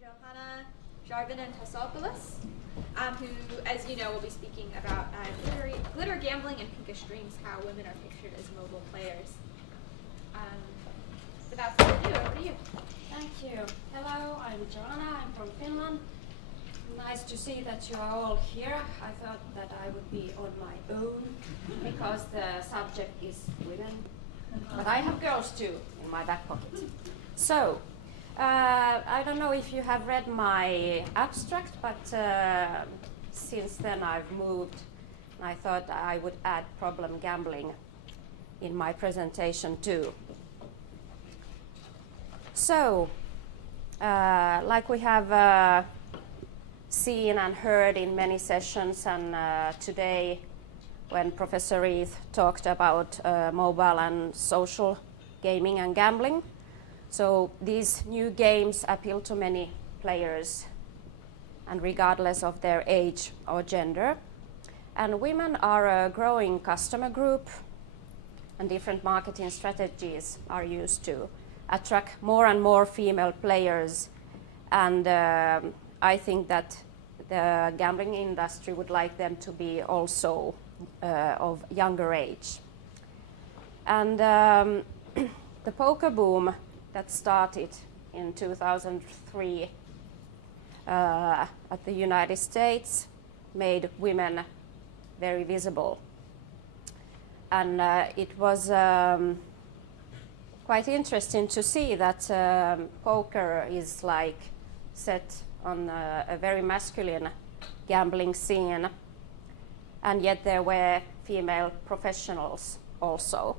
Johanna, Järvinen, and Tassopoulos, who, as you know, will be speaking about glitter gambling and pinkish dreams, how women are pictured as mobile players. Without further ado, over to you. Thank you. Hello, I'm Johanna, I'm from Finland. Nice to see that you are all here. I thought that I would be on my own because the subject is women. But I have girls too in my back pocket. So, I don't know if you have read my abstract, but since then I've moved. I thought I would add problem gambling in my presentation too. So, like we have seen and heard in many sessions, and today when Professor Reith talked about mobile and social gaming and gambling. So these new games appeal to many players, and regardless of their age or gender. And women are a growing customer group, and different marketing strategies are used to attract more and more female players. And I think that the gambling industry would like them to be also of younger age. And the poker boom that started in 2003 at the United States made women very visible. And it was quite interesting to see that poker is like set on a very masculine gambling scene, and yet there were female professionals also.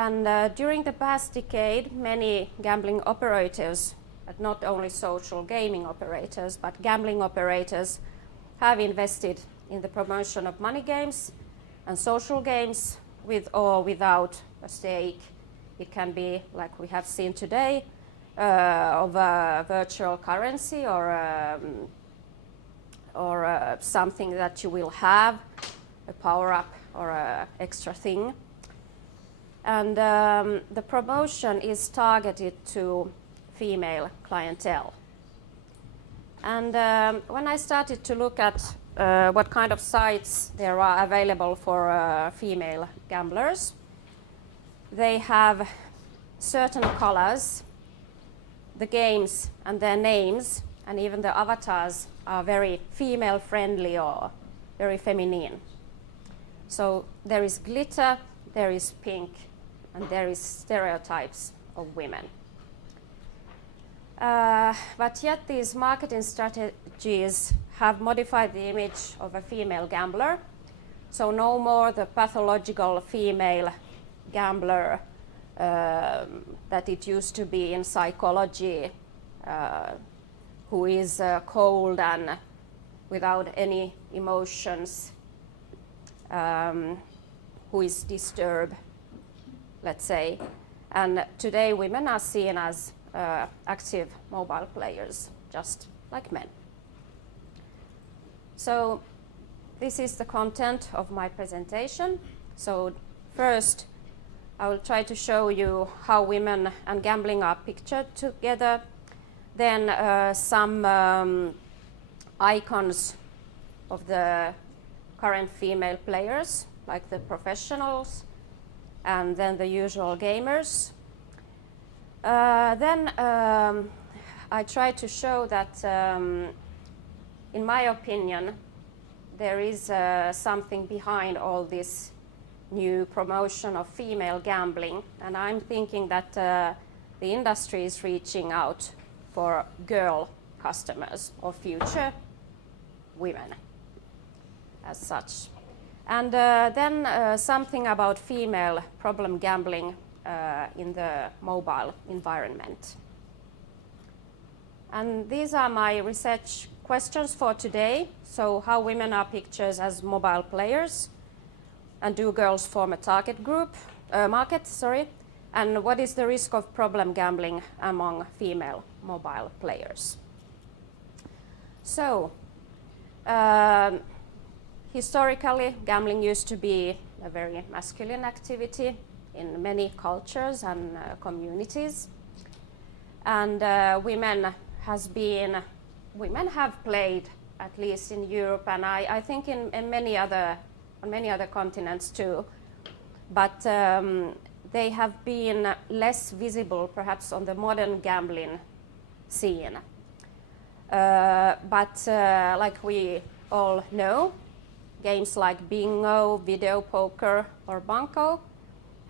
And during the past decade, many gambling operators, but not only social gaming operators, but gambling operators, have invested in the promotion of money games and social games with or without a stake. It can be, like we have seen today, of a virtual currency or something that you will have, a power-up or an extra thing. And the promotion is targeted to female clientele. And when I started to look at what kind of sites there are available for female gamblers, they have certain colors. The games and their names and even the avatars are very female friendly or very feminine. So there is glitter, there is pink, and there is stereotypes of women. But yet these marketing strategies have modified the image of a female gambler. So no more the pathological female gambler that it used to be in psychology, who is cold and without any emotions, who is disturbed, let's say. And today women are seen as active mobile players, just like men. So this is the content of my presentation. So first, I will try to show you how women and gambling are pictured together. Then some icons of the current female players, like the professionals, and then the usual gamers. Then I try to show that, in my opinion, there is something behind all this new promotion of female gambling, and I'm thinking that the industry is reaching out for girl customers or future women as such. And then something about female problem gambling in the mobile environment. And these are my research questions for today. So how women are pictured as mobile players, and do girls form a target group, market, and what is the risk of problem gambling among female mobile players? So, historically, gambling used to be a very masculine activity in many cultures and communities. and women have played, at least in Europe, and I think on many other continents too. But they have been less visible, perhaps, on the modern gambling scene. But like we all know, games like bingo, video poker, or banco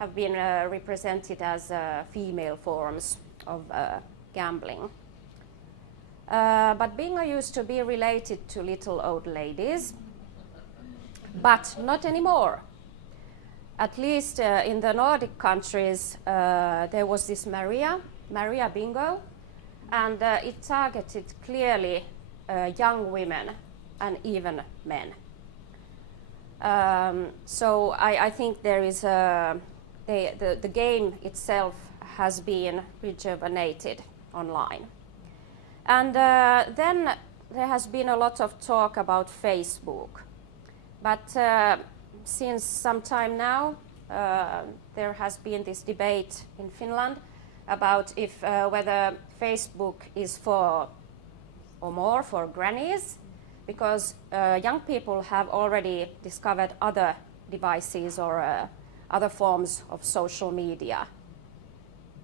have been represented as female forms of gambling. But bingo used to be related to little old ladies, but not anymore. At least in the Nordic countries, there was this Maria bingo, and it targeted clearly young women and even men. So I think there is the game itself has been rejuvenated online. And then there has been a lot of talk about Facebook. But since some time now, there has been this debate in Finland about if whether Facebook is for grannies, because young people have already discovered other devices or other forms of social media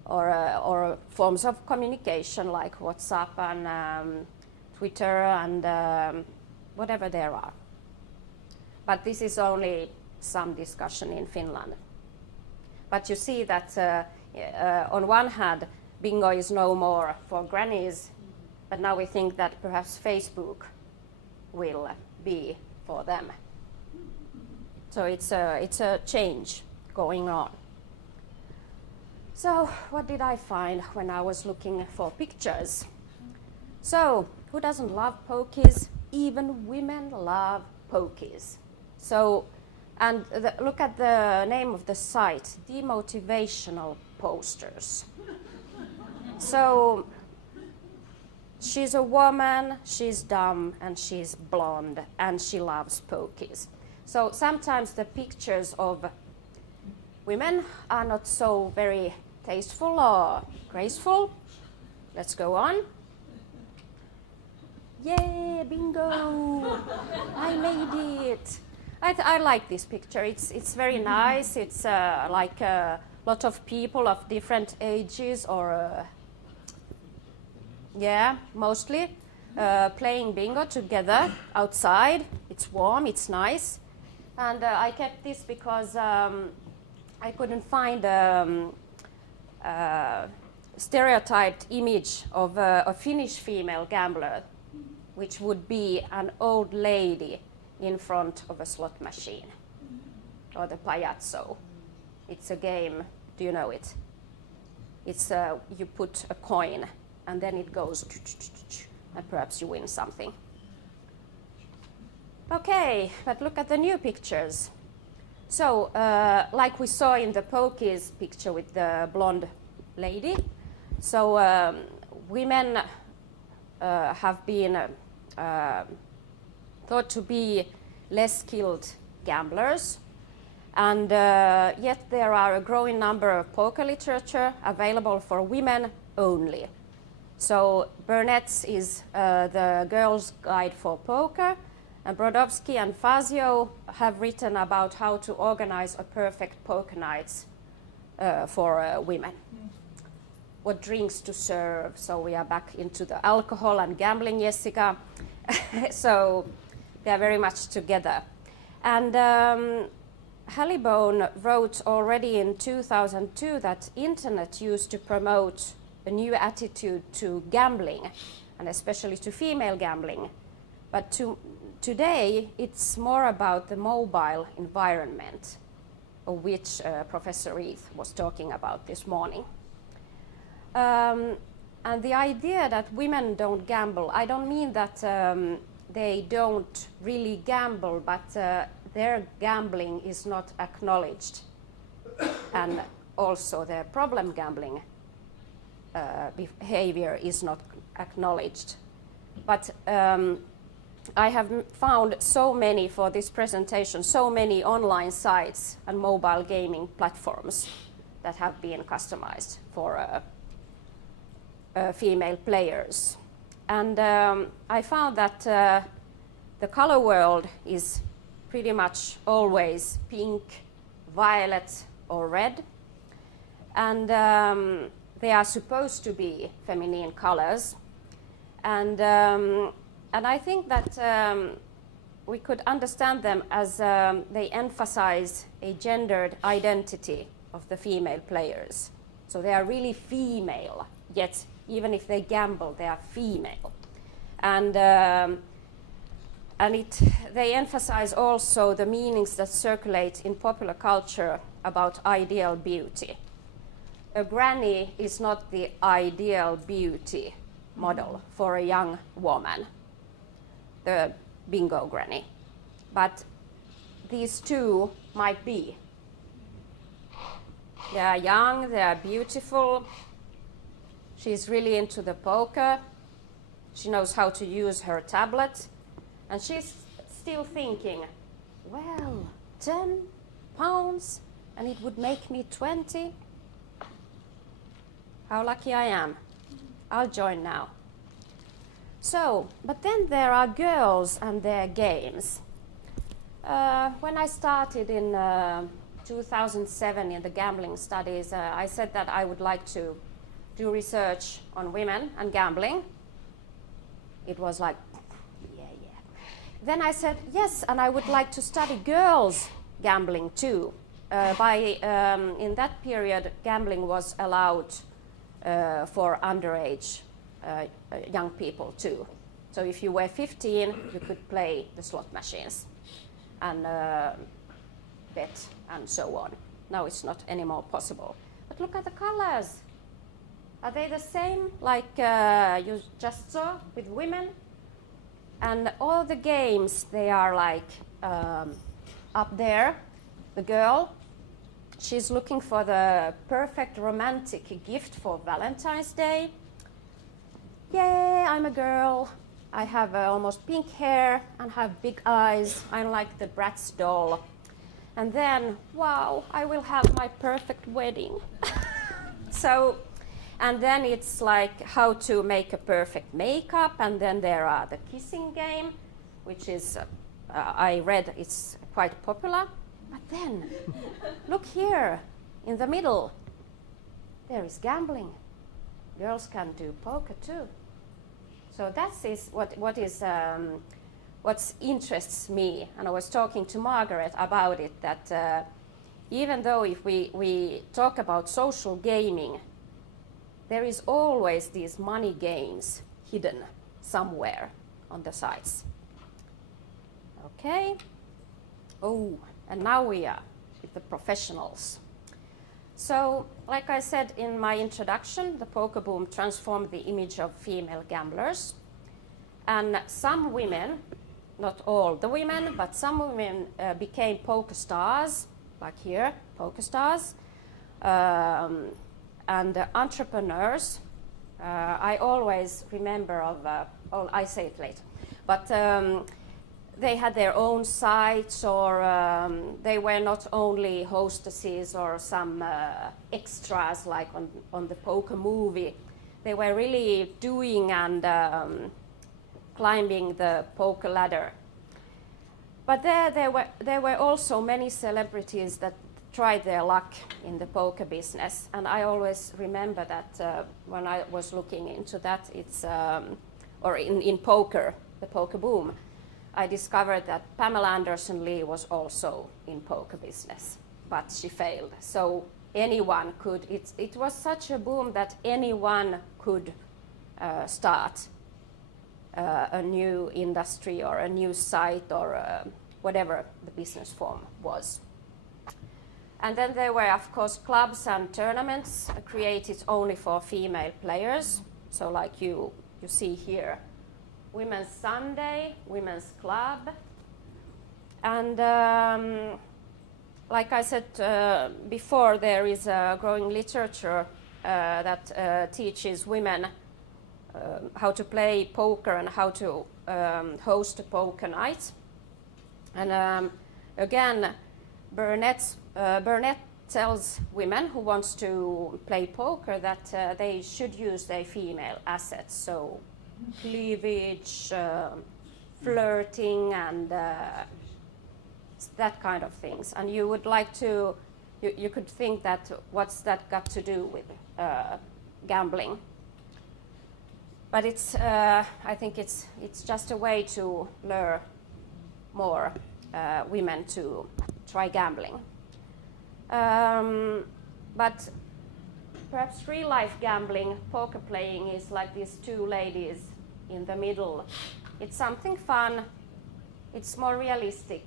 or forms of communication like WhatsApp and Twitter and whatever there are. But this is only some discussion in Finland. But you see that on one hand, bingo is no more for grannies, but now we think that perhaps Facebook will be for them. So it's a change going on. So what did I find when I was looking for pictures? So who doesn't love pokies? Even women love pokies. So, and look at the name of the site, Demotivational Posters. So she's a woman, she's dumb, and she's blonde, and she loves pokies. So sometimes the pictures of women are not so very tasteful or graceful. Let's go on. Yay, bingo! I made it. I like this picture. It's very nice. It's like a lot of people of different ages or mostly playing bingo together outside. It's warm, it's nice. And I kept this because I couldn't find a stereotyped image of a Finnish female gambler, which would be an old lady in front of a slot machine or the pajazzo. It's a game, do you know it? It's you put a coin and then it goes and perhaps you win something. Okay, but look at the new pictures. So, like we saw in the pokies picture with the blonde lady, so women have been thought to be less skilled gamblers, and yet there are a growing number of poker literature available for women only. So Burnett's is the Girl's Guide for Poker, and Brodowski and Fazio have written about how to organize a perfect poker night for women. What drinks to serve, so we are back into the alcohol and gambling, Jessica. So they are very much together. And Hallibone wrote already in 2002 that internet used to promote a new attitude to gambling, and especially to female gambling. But today it's more about the mobile environment, of which Professor Reith was talking about this morning. And the idea that women don't gamble, I don't mean that they don't really gamble, but their gambling is not acknowledged. And also their problem gambling behavior is not acknowledged. But I have found so many for this presentation, so many online sites and mobile gaming platforms that have been customized for female players. And I found that the color world is pretty much always pink, violet, or red. And they are supposed to be feminine colors. And I think that we could understand them as they emphasize a gendered identity of the female players. So they are really female, yet even if they gamble, they are female. And they emphasize also the meanings that circulate in popular culture about ideal beauty. A granny is not the ideal beauty model for a young woman, the bingo granny. But these two might be. They are young, they are beautiful. She's really into the poker. She knows how to use her tablet. And she's still thinking, well, 10 pounds and it would make me 20. How lucky I am. I'll join now. So, but then there are girls and their games. When I started in 2007 in the gambling studies, I said that I would like to do research on women and gambling. It was like, yeah. Then I said, yes, and I would like to study girls gambling too. In that period, gambling was allowed for underage young people too. So if you were 15, you could play the slot machines and bet and so on. Now it's not anymore possible. But look at the colors. Are they the same like you just saw with women? And all the games, they are like up there. The girl, she's looking for the perfect romantic gift for Valentine's Day. Yay, I'm a girl. I have almost pink hair and have big eyes. I'm like the Bratz doll. And then, wow, I will have my perfect wedding. So, and then it's like how to make a perfect makeup. And then there are the kissing game, which is, I read it's quite popular. But then, look here, in the middle, there is gambling. Girls can do poker too. So that is what interests me. And I was talking to Margaret about it, that even though if we talk about social gaming, there is always these money games hidden somewhere on the sides. Okay. Oh, and now we are with the professionals. So, like I said in my introduction, the poker boom transformed the image of female gamblers. And some women, not all the women, but some women became poker stars, like here, poker stars, and entrepreneurs. I always remember of, I say it later, but they had their own sites, or they were not only hostesses or some extras like on the poker movie. They were really doing and climbing the poker ladder. But there were also many celebrities that tried their luck in the poker business, and I always remember that when I was looking into that, it's or in poker, the poker boom, I discovered that Pamela Anderson-Lee was also in poker business, but she failed. So anyone could, it was such a boom that anyone could start a new industry or a new site or whatever the business form was. And then there were, of course, clubs and tournaments created only for female players. So like you see here, Women's Sunday, Women's Club. And like I said before, there is a growing literature that teaches women how to play poker and how to host a poker night. And again, Burnett tells women who wants to play poker that they should use their female assets, so cleavage, flirting, and that kind of things. And you would like to, you could think that what's that got to do with gambling? But it's, I think it's just a way to lure more women to try gambling. But perhaps real life gambling, poker playing, is like these two ladies in the middle. It's something fun, it's more realistic.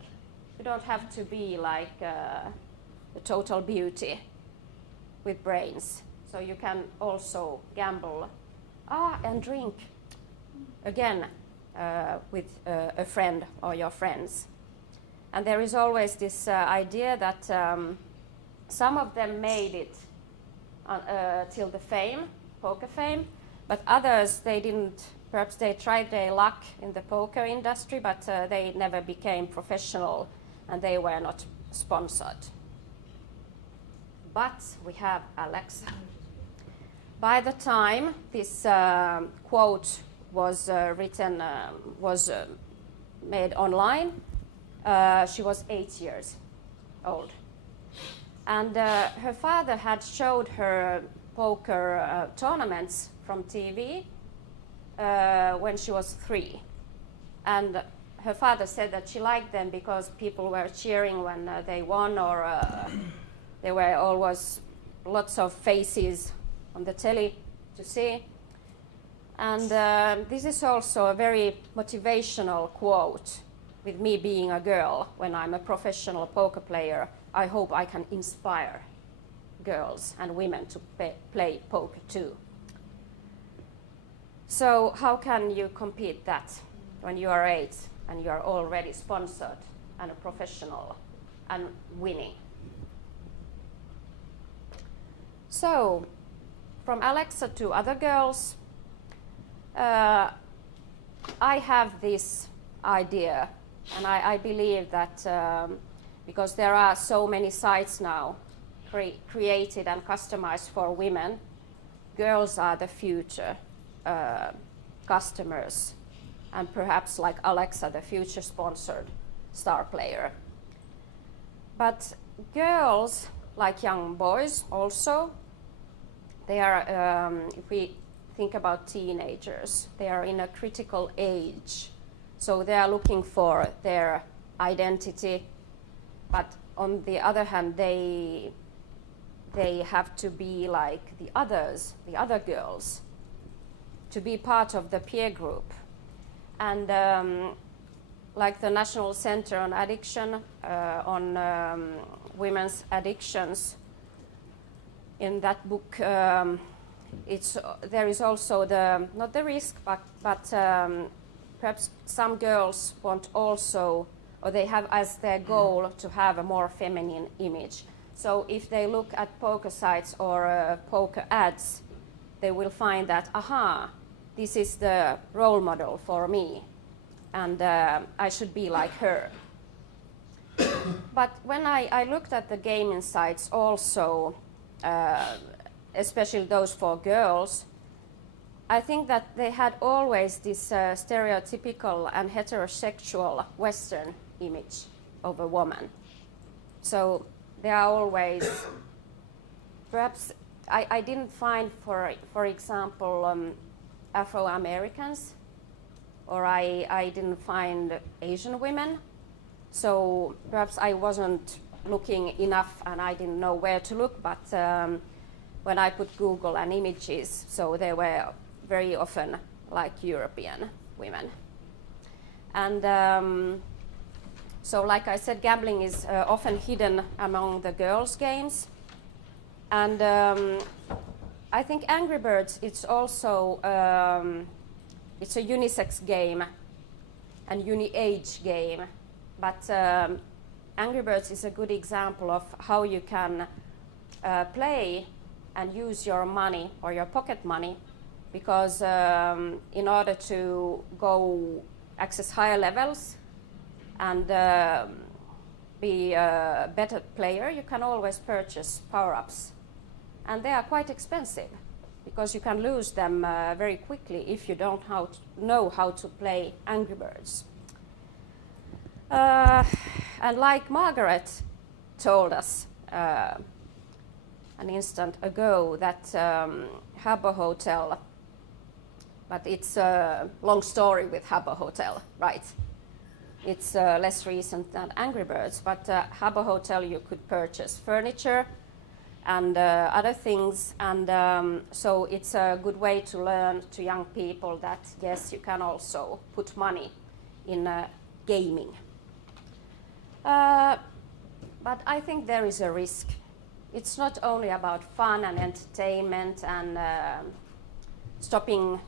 You don't have to be like the total beauty with brains. So you can also gamble and drink again with a friend or your friends. And there is always this idea that some of them made it till the fame, poker fame, but others, they didn't. Perhaps they tried their luck in the poker industry, but they never became professional and they were not sponsored. But we have Alexa. By the time this quote was written, was made online, she was 8 years old. And her father had showed her poker tournaments from TV when she was 3. And her father said that she liked them because people were cheering when they won, or there were always lots of faces on the telly to see. And this is also a very motivational quote. With me being a girl, when I'm a professional poker player, I hope I can inspire girls and women to play poker too. So how can you compete that when you are 8 and you are already sponsored and a professional and winning? So from Alexa to other girls, I have this idea, and I believe that because there are so many sites now created and customized for women, girls are the future customers, and perhaps like Alexa, the future sponsored star player. But girls, like young boys also, they are, if we think about teenagers, they are in a critical age. So they are looking for their identity, but on the other hand, they have to be like the others, the other girls, to be part of the peer group. And like the National Center on Addiction, on women's addictions, in that book, there is also the, not the risk, but perhaps some girls want also, or they have as their goal to have a more feminine image. So if they look at poker sites or poker ads, they will find that, aha, this is the role model for me, and I should be like her. But when I looked at the gaming sites also, especially those for girls, I think that they had always this stereotypical and heterosexual Western image of a woman. So they are always, perhaps I didn't find, for example, Afro-Americans, or I didn't find Asian women. So perhaps I wasn't looking enough and I didn't know where to look, but when I put Google and images, so they were very often like European women. And so like I said, gambling is often hidden among the girls' games. And I think Angry Birds, it's also, it's a unisex game and uni-age game. But Angry Birds is a good example of how you can play and use your money or your pocket money, because in order to go access higher levels and be a better player, you can always purchase power-ups. And they are quite expensive because you can lose them very quickly if you don't know how to play Angry Birds. And like Margaret told us an instant ago, that Habbo Hotel, but it's a long story with Habbo Hotel, right? It's less recent than Angry Birds, but Habbo Hotel you could purchase furniture and other things, and so it's a good way to learn to young people that yes, you can also put money in gaming. But I think there is a risk. It's not only about fun and entertainment and stopping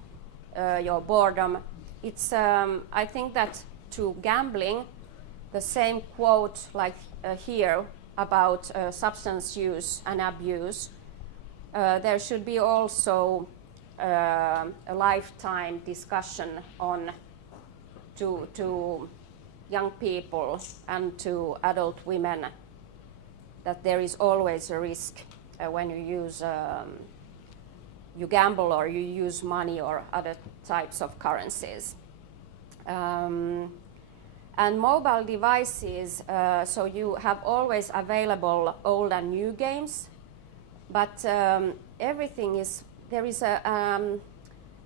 your boredom. It's I think that to gambling, the same quote like here about substance use and abuse, there should be also a lifetime discussion on to young people and to adult women that there is always a risk when you gamble or you use money or other types of currencies. And mobile devices, so you have always available old and new games, but everything is, there is a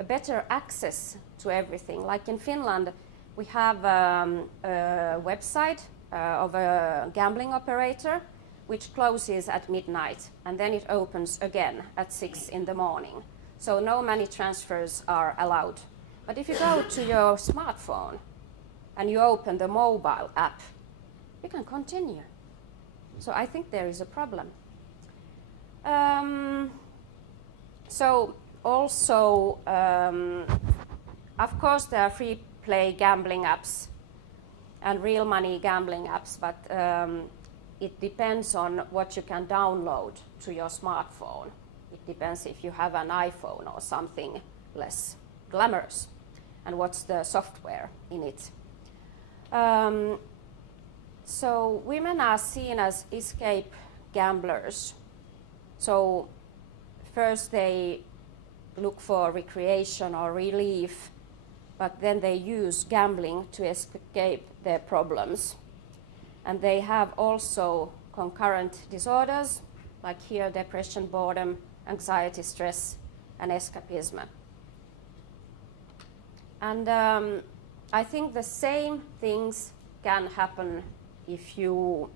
better access to everything. Like in Finland, we have a website of a gambling operator which closes at midnight, and then it opens again at 6 in the morning. So no money transfers are allowed. But if you go to your smartphone and you open the mobile app, you can continue. So I think there is a problem. So also, of course, there are free play gambling apps and real money gambling apps, but it depends on what you can download to your smartphone. It depends if you have an iPhone or something less glamorous, and what's the software in it. So women are seen as escape gamblers. So first they look for recreation or relief, but then they use gambling to escape their problems. And they have also concurrent disorders, like here depression, boredom, anxiety, stress, and escapism. And I think the same things can happen if you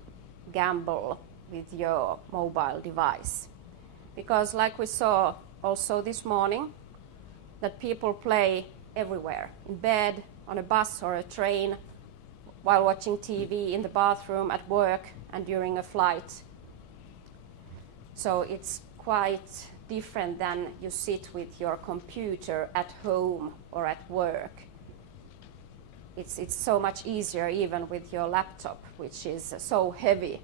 gamble with your mobile device. Because like we saw also this morning, that people play everywhere, in bed, on a bus or a train, while watching TV, in the bathroom, at work, and during a flight. So it's quite different than you sit with your computer at home or at work. It's so much easier even with your laptop, which is so heavy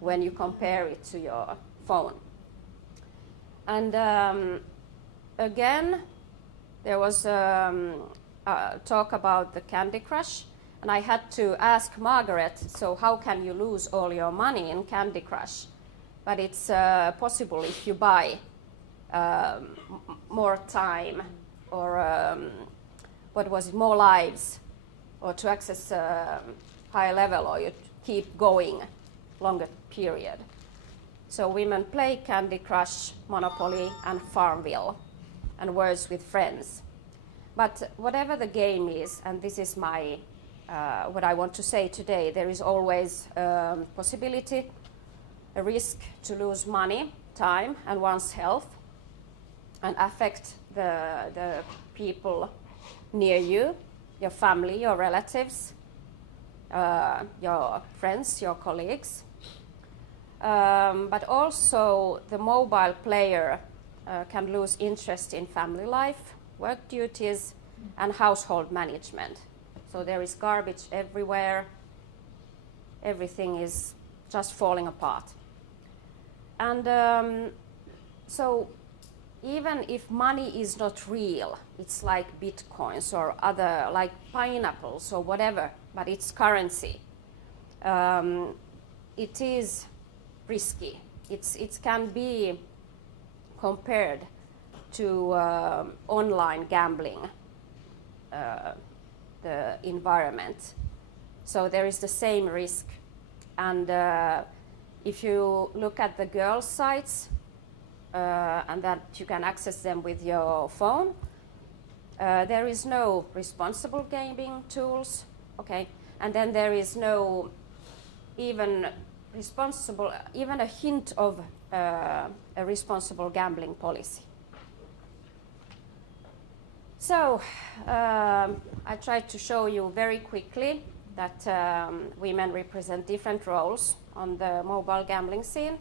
when you compare it to your phone. And again, there was talk about the Candy Crush, and I had to ask Margaret, so how can you lose all your money in Candy Crush? But it's possible if you buy more time, or more lives, or to access a higher level, or you keep going longer period. So women play Candy Crush, Monopoly, and Farmville, and Words with Friends. But whatever the game is, and this is my what I want to say today, there is always a possibility, a risk to lose money, time, and one's health, and affect the people near you, your family, your relatives, your friends, your colleagues. But also the mobile player can lose interest in family life, work duties, and household management. So there is garbage everywhere. Everything is just falling apart. And so even if money is not real, it's like bitcoins or other, like pineapples or whatever, but it's currency. it is risky. It can be compared to online gambling, the environment. So there is the same risk. And if you look at the girls' sites, and that you can access them with your phone, there is no responsible gaming tools, okay, and then there is no even a hint of a responsible gambling policy. So I tried to show you very quickly that women represent different roles on the mobile gambling scene.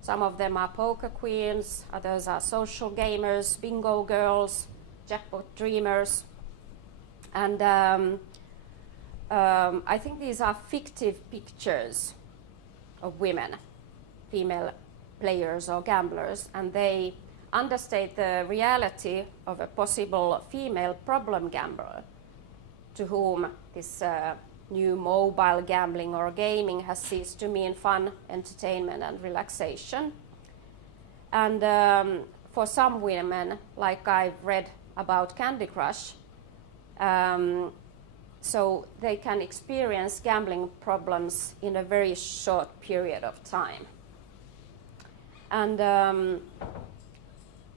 Some of them are poker queens, others are social gamers, bingo girls, jackpot dreamers. And I think these are fictive pictures of women, female players or gamblers, and they understate the reality of a possible female problem gambler to whom this new mobile gambling or gaming has ceased to mean fun, entertainment and relaxation. And for some women, like I've read about Candy Crush, so they can experience gambling problems in a very short period of time. And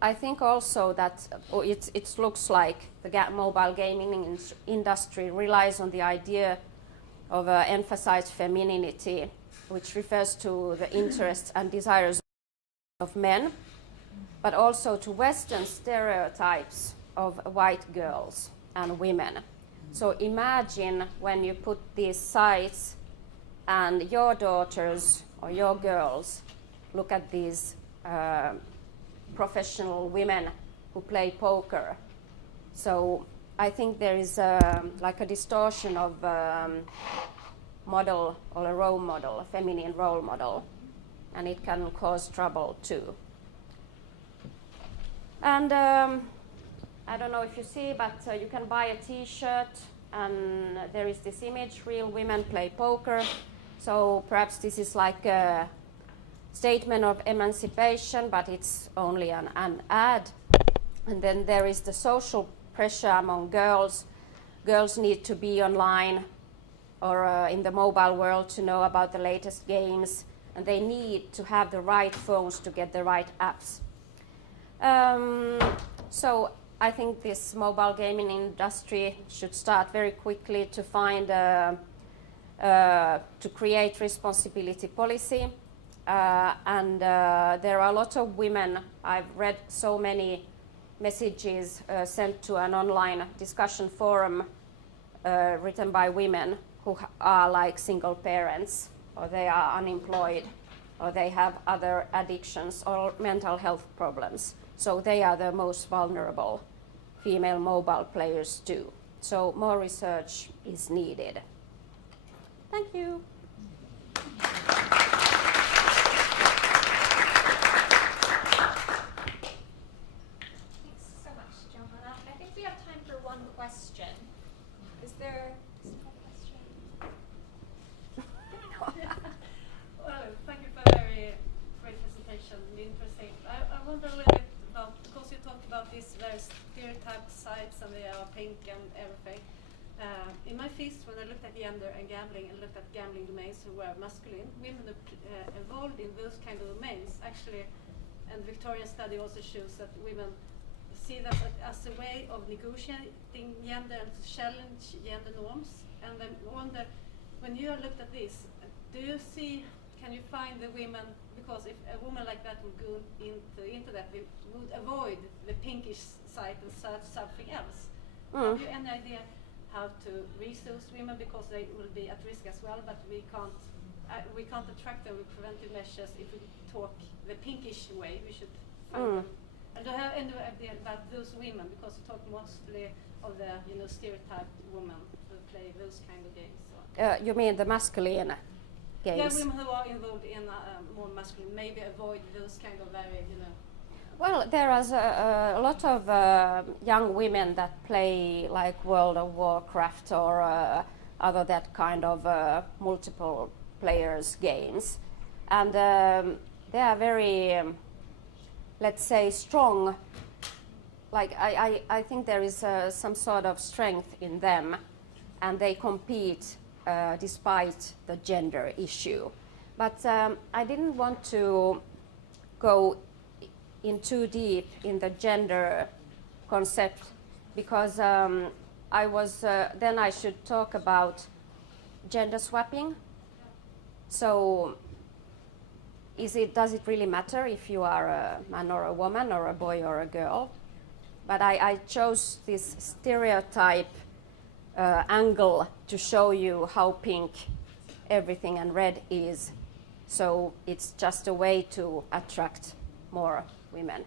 I think also that it looks like the mobile gaming industry relies on the idea of emphasized femininity, which refers to the interests and desires of men, but also to Western stereotypes of white girls and women. So imagine when you put these sites and your daughters or your girls look at these professional women who play poker. So I think there is like a distortion of model or a role model, a feminine role model, and it can cause trouble too. And I don't know if you see, but you can buy a t-shirt and there is this image, real women play poker. So perhaps this is like a statement of emancipation, but it's only an ad. And then there is the social pressure among girls. Girls need to be online or in the mobile world to know about the latest games, and they need to have the right phones to get the right apps. So I think this mobile gaming industry should start very quickly to find to create responsibility policy. And there are a lot of women. I've read so many messages sent to an online discussion forum written by women who are like single parents, or they are unemployed, or they have other addictions or mental health problems. So they are the most vulnerable female mobile players too. So more research is needed. Thank you. Question. Is there a question? Well, thank you for a very great presentation, interesting. I wonder a little bit about, because you talked about these very stereotyped sites and they are pink and everything. In my feast, when I looked at gender and gambling and looked at gambling domains who were masculine, women involved in those kind of domains actually, and Victoria's study also shows that women see that as a way of negotiating gender and to challenge gender norms. And I wonder, when you looked at this, do you see, can you find the women, because if a woman like that would go into that, we would avoid the pinkish site and search something else. Have you any idea how to reach those women, because they will be at risk as well, but we can't attract them with preventive measures if we talk the pinkish way. We should find them. And do you have any idea about those women? Because you talk mostly of the stereotyped women who play those kind of games. So. You mean the masculine games? Yeah, women who are involved in more masculine, maybe avoid those kind of very, Well, there is a lot of young women that play like World of Warcraft or other that kind of multiple players' games. And they are very, let's say, strong. Like I think there is some sort of strength in them, and they compete despite the gender issue. But I didn't want to go in too deep in the gender concept, because then I should talk about gender swapping. So does it really matter if you are a man or a woman or a boy or a girl? But I chose this stereotype angle to show you how pink everything and red is. So it's just a way to attract more women.